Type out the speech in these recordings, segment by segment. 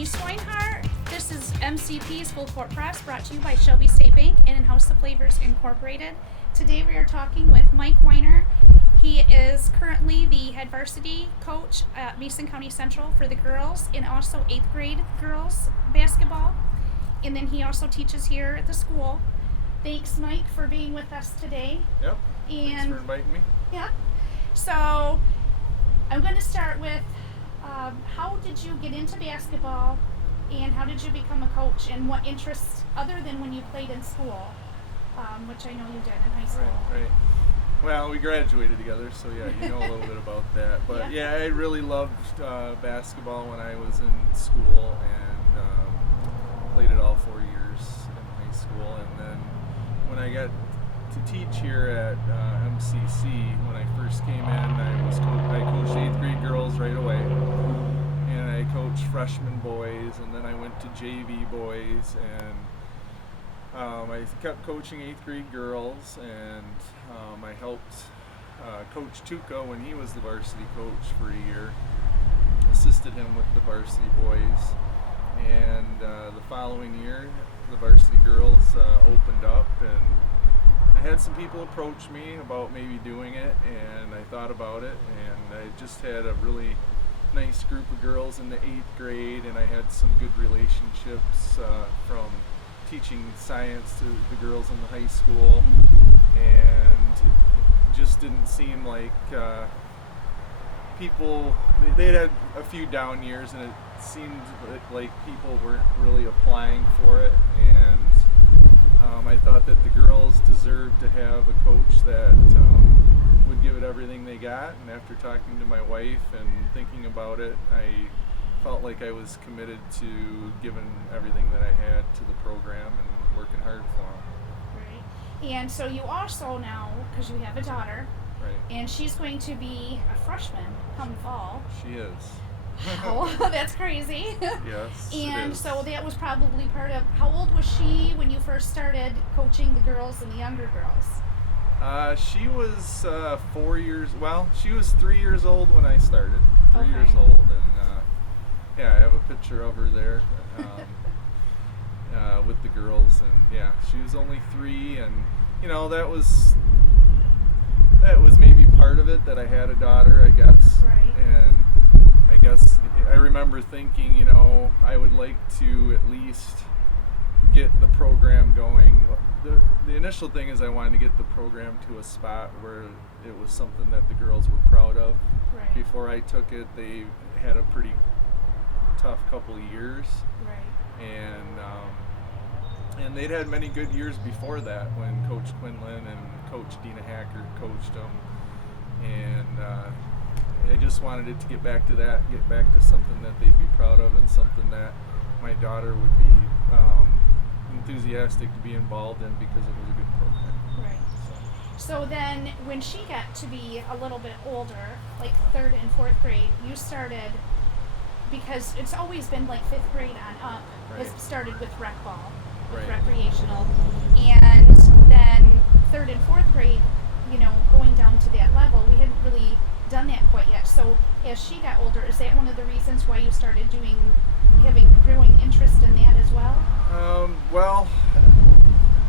Toni Swinehart. This is MCP's Full Court Press, brought to you by Shelby State Bank and House of Flavors Incorporated. Today we are talking with Mike Weinert. He is currently the head varsity coach at Mason County Central for the girls and also 8th grade girls basketball. And then he also teaches here at the school. Thanks, Mike, for being with us today. Yep. Thanks for inviting me. Yeah. So I'm going to start with how did you get into basketball and how did you become a coach and what interests other than when you played in school, which I know you did in high school. Right. Well, we graduated together, so yeah, you know a little bit about that. But yeah, I really loved basketball when I was in school and played it all 4 years in high school. And then when I got to teach here at MCC, when I first came in, I coached 8th grade girls right away, and I coached freshman boys, and then I went to JV boys, and I kept coaching 8th grade girls, and I helped Coach Tuca when he was the varsity coach for a year, assisted him with the varsity boys, and the following year the varsity girls opened up, and I had some people approach me about maybe doing it, and I thought about it, and I just had a really nice group of girls in the 8th grade, and I had some good relationships from teaching science to the girls in the high school, and it just didn't seem like people, they'd had a few down years, and it seemed like people weren't really applying for it, and I thought that the girls deserved to have a coach that would give it everything they got, and after talking to my wife and thinking about it, I felt like I was committed to giving everything that I had to the program and working hard for them. Right. And so you also now, because you have a daughter, right, and she's going to be a freshman come fall. She is. Wow, that's crazy. Yes. And so that was probably part of, how old was she when you first started coaching the girls and the younger girls? She was 4 years, well, she was 3 years old when I started. 3 Okay. years old, and yeah, I have a picture of her there with the girls, and yeah, she was only 3, and you know, that was maybe part of it, that I had a daughter, I guess. Right. And I guess I remember thinking, you know, I would like to at least get the program going. The initial thing is I wanted to get the program to a spot where it was something that the girls were proud of. Right. Before I took it, they had a pretty tough couple of years. Right. And they'd had many good years before that when Coach Quinlan and Coach Dina Hacker coached them. And I just wanted it to get back to that, get back to something that they'd be proud of and something that my daughter would be enthusiastic to be involved in because it was a good program. Right. So then when she got to be a little bit older, like 3rd and 4th grade, you started, because it's always been like 5th grade on up, Right. it started with rec ball, with Right. recreational, and then 3rd and 4th grade, you know, going down to that level, we hadn't really done that quite yet. So as she got older, is that one of the reasons why you started having growing interest in that as well? Well,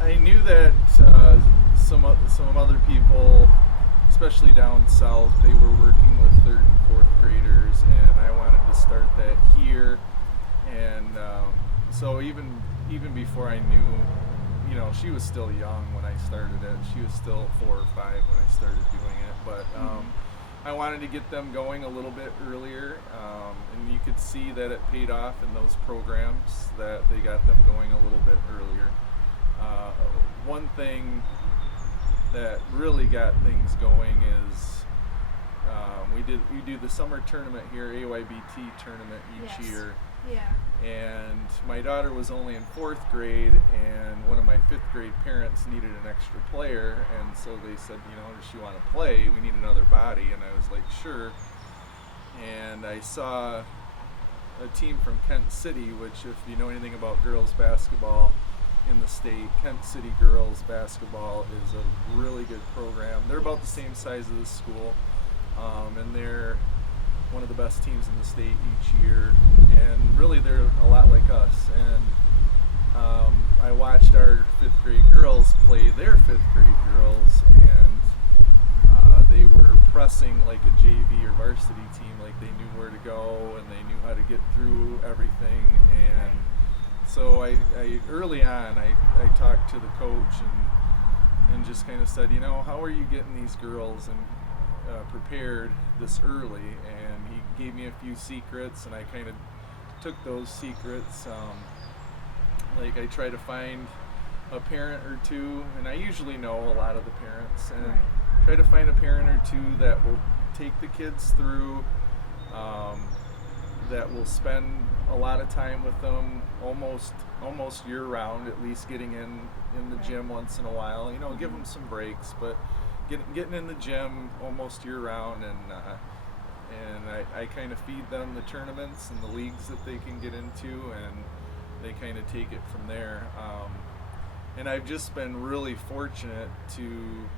I knew that some other people, especially down south, they were working with 3rd and 4th graders, and I wanted to start that here. And so even before I knew, you know, she was still young when I started it. She was still 4 or 5 when I started doing it, but I wanted to get them going a little bit earlier, and you could see that it paid off in those programs, that they got them going a little bit earlier. One thing that really got things going is we do the summer tournament here, AYBT tournament each Yes. year. Yeah. And my daughter was only in 4th grade, and one of my 5th grade parents needed an extra player, and so they said, you know, does she want to play? We need another body. And I was like, sure. And I saw a team from Kent City, which, if you know anything about girls basketball in the state, Kent City girls basketball is a really good program. They're about the same size as the school, and they're one of the best teams in the state each year, and really they're a lot like us. And I watched our 5th grade girls play their 5th grade girls, and they were pressing like a JV or varsity team, like they knew where to go and they knew how to get through everything. And so I early on I talked to the coach and just kind of said, how are you getting these girls and prepared this early? And he gave me a few secrets, and I kind of took those secrets. Like I try to find a parent or two, and I usually know a lot of the parents, and try to find a parent or two that will take the kids through, that will spend a lot of time with them almost year round, at least getting in the gym once in a while, give them some breaks, but getting in the gym almost year round, and I kind of feed them the tournaments and the leagues that they can get into, and they kind of take it from there. And I've just been really fortunate to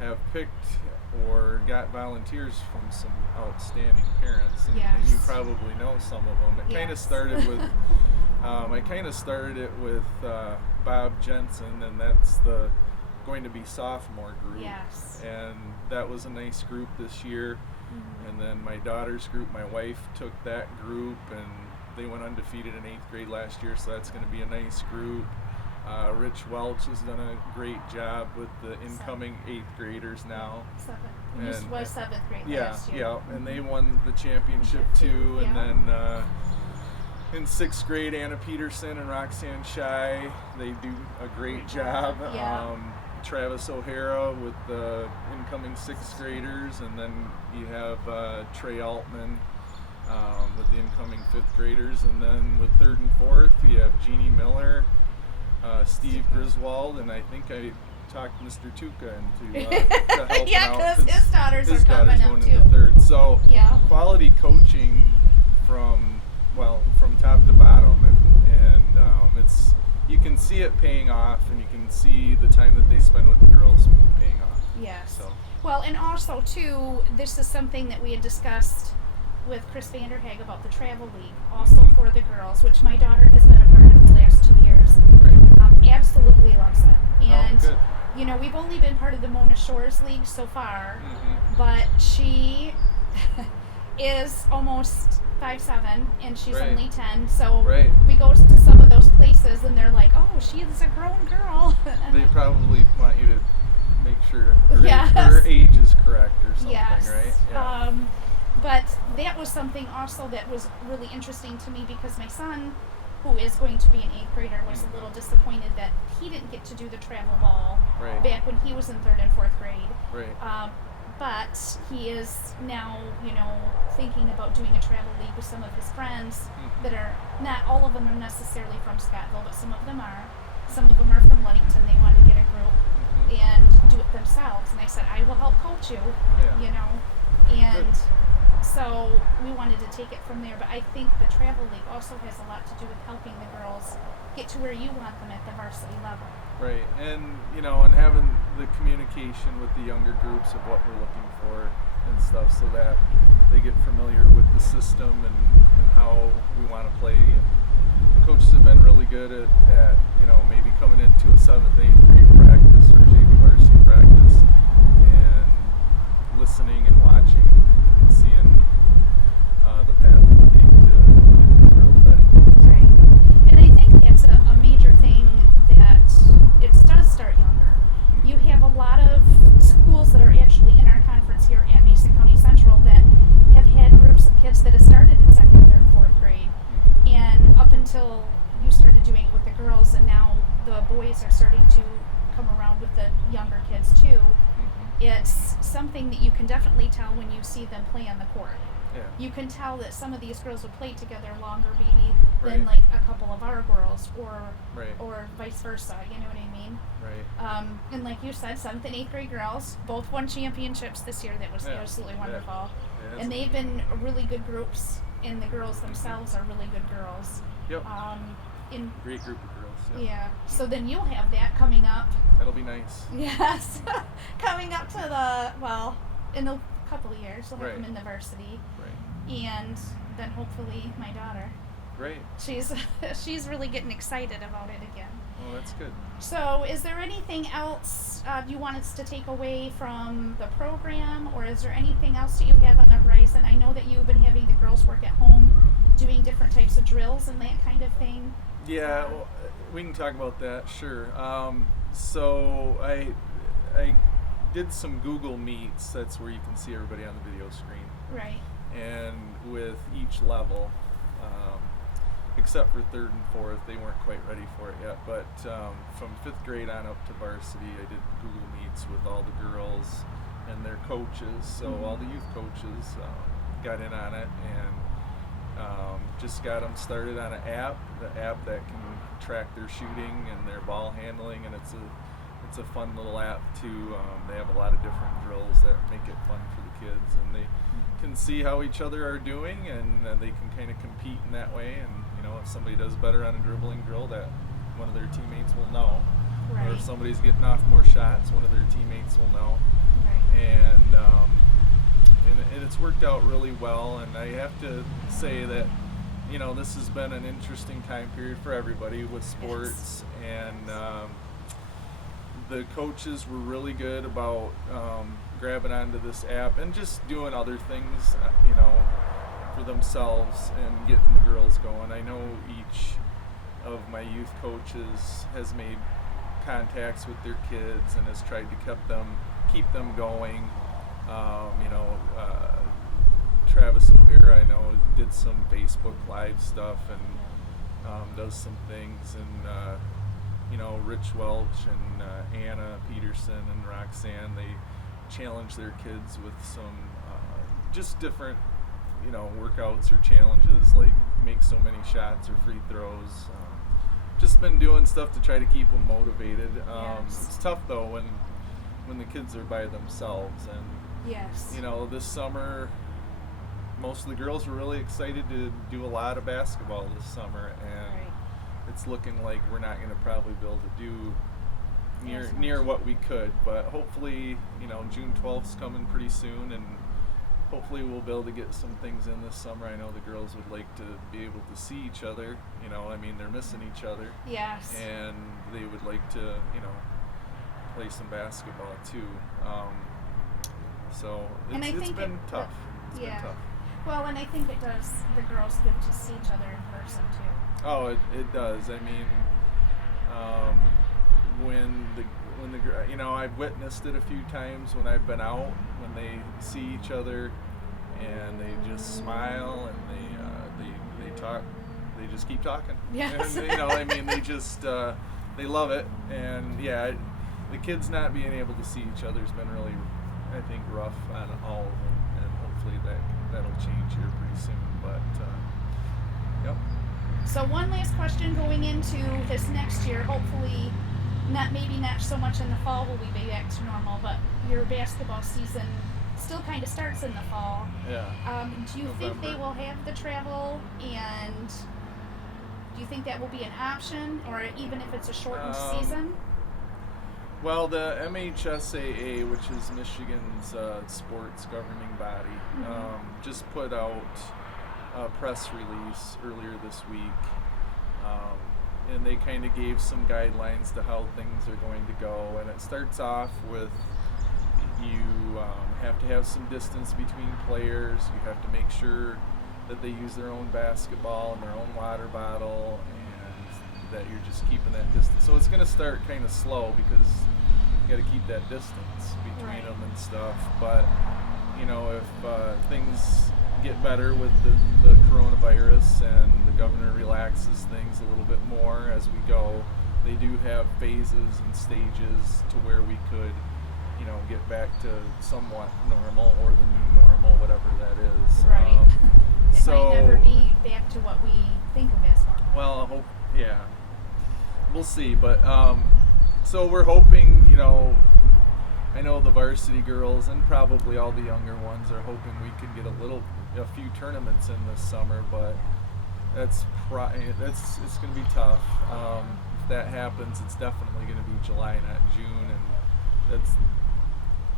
have picked or got volunteers from some outstanding parents, and you probably know some of them. It kind of started with I kind of started it with Bob Jensen, and that's the going to be sophomore group, and that was a nice group this year. And then my daughter's group, my wife took that group, and they went undefeated in 8th grade last year, so that's going to be a nice group. Rich Welch has done a great job with the incoming 8th graders now. And was 7th grade last year. Yeah, and they won the championship too. And then in 6th grade, Anna Peterson and Roxanne Shy, they do a great job. Travis O'Hara with the incoming 6th graders, and then you have Trey Altman with the incoming 5th graders, and then with 3rd and 4th, you have Jeannie Miller, Steve Griswold, and I think I talked Mr. Tuca into to helping out. Because his daughters are coming up going too. into 3rd. So quality coaching from top to bottom, and it's you can see it paying off, and you can see the time that they spend with the girls paying off. Yes. So. Well, and also too, this is something that we had discussed with Chris Vanderhag about the travel league, also for the girls, which my daughter has been a part of the last 2 years. Absolutely loves it. And we've only been part of the Mona Shores League so far, but she is almost 5'7", and she's only 10. So we go to some of those places, and they're like, "Oh, she is a grown girl." They probably want you to make sure her age is correct or something, right? Yeah. But that was something also that was really interesting to me, because my son, who is going to be an 8th grader, was a little disappointed that he didn't get to do the travel ball back when he was in 3rd and 4th grade. But he is now, thinking about doing a travel league with some of his friends that are, not all of them are necessarily from Scottville, but some of them are. Some of them are from Ludington. They want to get a group and do it themselves. And I said, I will help coach you, and so we wanted to take it from there. But I think the travel league also has a lot to do with helping the girls get to where you want them at the varsity level. Right, and and having the communication with the younger groups of what we're looking for and stuff, so that they get familiar with the system and how we want to play. And the coaches have been really good at maybe coming into a 7th, 8th grade practice or JV varsity practice and listening and watching and seeing the path to take to get these girls ready. Right, and I think it's a major thing that it does start younger. You have a lot of schools that are actually in our conference here at Mason County Central that have had groups of kids that have started in 2nd, 3rd, 4th grade, and up until you started doing it with the girls, and now the boys are starting to come around with the younger kids too. It's something that you can definitely tell when you see them play on the court. You can tell that some of these girls would play together longer maybe than like a couple of our girls, or vice versa, you know what I mean? And like you said, 7th and 8th grade girls both won championships this year. That was absolutely wonderful. And they've been really good groups, and the girls themselves are really good girls. Great group of girls. So then you'll have that coming up. That'll be nice. Yes. Coming up to in a couple of years. We'll have Right. them in the varsity, Right. and then hopefully my daughter. Right. She's really getting excited about it again. Well, that's good. So, is there anything else you want us to take away from the program, or is there anything else that you have on the horizon? I know that you've been having the girls work at home, doing different types of drills and that kind of thing. Yeah, well, we can talk about that, sure. So I did some Google Meets. That's where you can see everybody on the video screen. Right. And with each level, except for third and fourth, they weren't quite ready for it yet. But from fifth grade on up to varsity, I did Google Meets with all the girls and their coaches. So all the youth coaches got in on it, and just got them started on the app that can track their shooting and their ball handling, and it's a fun little app too. They have a lot of different drills that make it fun for the kids, and they can see how each other are doing, and they can kind of compete in that way. And if somebody does better on a dribbling drill, that one of their teammates will know. Right. Or if somebody's getting off more shots, one of their teammates will know. Right. And it's worked out really well. And I have to say that this has been an interesting time period for everybody with sports. Yes. And the coaches were really good about grabbing onto this app and just doing other things, for themselves and getting the girls going. I know each of my youth coaches has made contacts with their kids and has tried to keep them going. Travis O'Hara, I know, did some Facebook Live stuff and does some things, and Rich Welch and Anna Peterson and Roxanne, they challenge their kids with some just different workouts or challenges, like make so many shots or free throws. Just been doing stuff to try to keep them motivated. Yes. It's tough though when the kids are by themselves, and Yes. this summer most of the girls were really excited to do a lot of basketball this summer, and Right. it's looking like we're not going to probably be able to do As much. near what we could, but hopefully June 12th's coming pretty soon, and hopefully we'll be able to get some things in this summer. I know the girls would like to be able to see each other. They're missing each other, Yes. and they would like to play some basketball too. So And I it's think been tough. It's yeah. been tough. Well, and I think it does the girls get to see each other in person too. Oh, it does. I mean, when the I've witnessed it a few times when I've been out, when they see each other and they just smile and they talk, they just keep talking. Yes. And, they just they love it. And the kids not being able to see each other has been really, I think, rough on all of them, and hopefully that'll change here pretty soon. But yep. So one last question going into this next year, hopefully maybe not so much in the fall will we be back to normal, but your basketball season still kind of starts in the fall. Yeah. Do you think they November. will have the travel, and do you think that will be an option, or even if it's a shortened season? Well, the MHSAA, which is Michigan's sports governing body, just put out a press release earlier this week, and they kind of gave some guidelines to how things are going to go. And it starts off with you have to have some distance between players. You have to make sure that they use their own basketball and their own water bottle, and that you're just keeping that distance. So it's going to start kind of slow because you got to keep that distance between Right. them and stuff. But if things get better with the coronavirus and the governor relaxes things a little bit more as we go, they do have phases and stages to where we could get back to somewhat normal, or the new normal, whatever that is. Right. It So might never be back to what we think of as normal. well, I hope, we'll see. But so we're hoping, I know the varsity girls and probably all the younger ones are hoping we could get a few tournaments in this summer, but it's going to be tough. If that happens, it's definitely going to be July, not June, and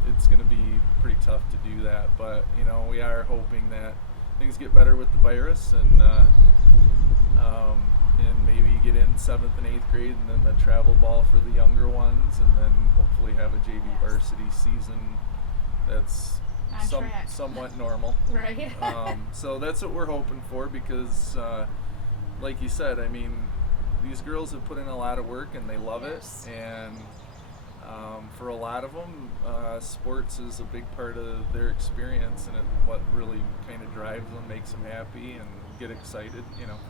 it's going to be pretty tough to do that. But we are hoping that things get better with the virus, and maybe get in 7th and 8th grade, and then the travel ball for the younger ones, and then hopefully have a JV varsity season that's somewhat normal. Right. So that's what we're hoping for, because like you said, I mean, these girls have put in a lot of work and they love it, and for a lot of them, sports is a big part of their experience, and what really kind of drives them, makes them happy and get excited.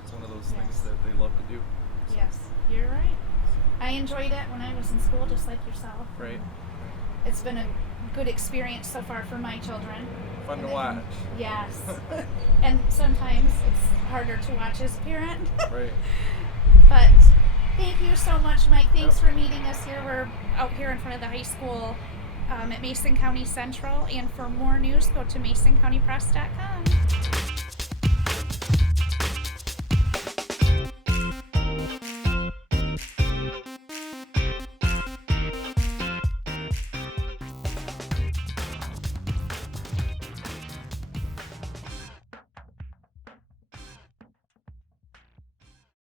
It's one of those things that they love to do. So. Yes, you're right. I enjoyed it when I was in school, just like yourself. Right. It's been a good experience so far for my children. Fun to watch. Yes. And sometimes it's harder to watch as a parent. Right. But thank you so much, Mike. Thanks for meeting us here. We're out here in front of the high school at Mason County Central. And for more news, go to MasonCountyPress.com.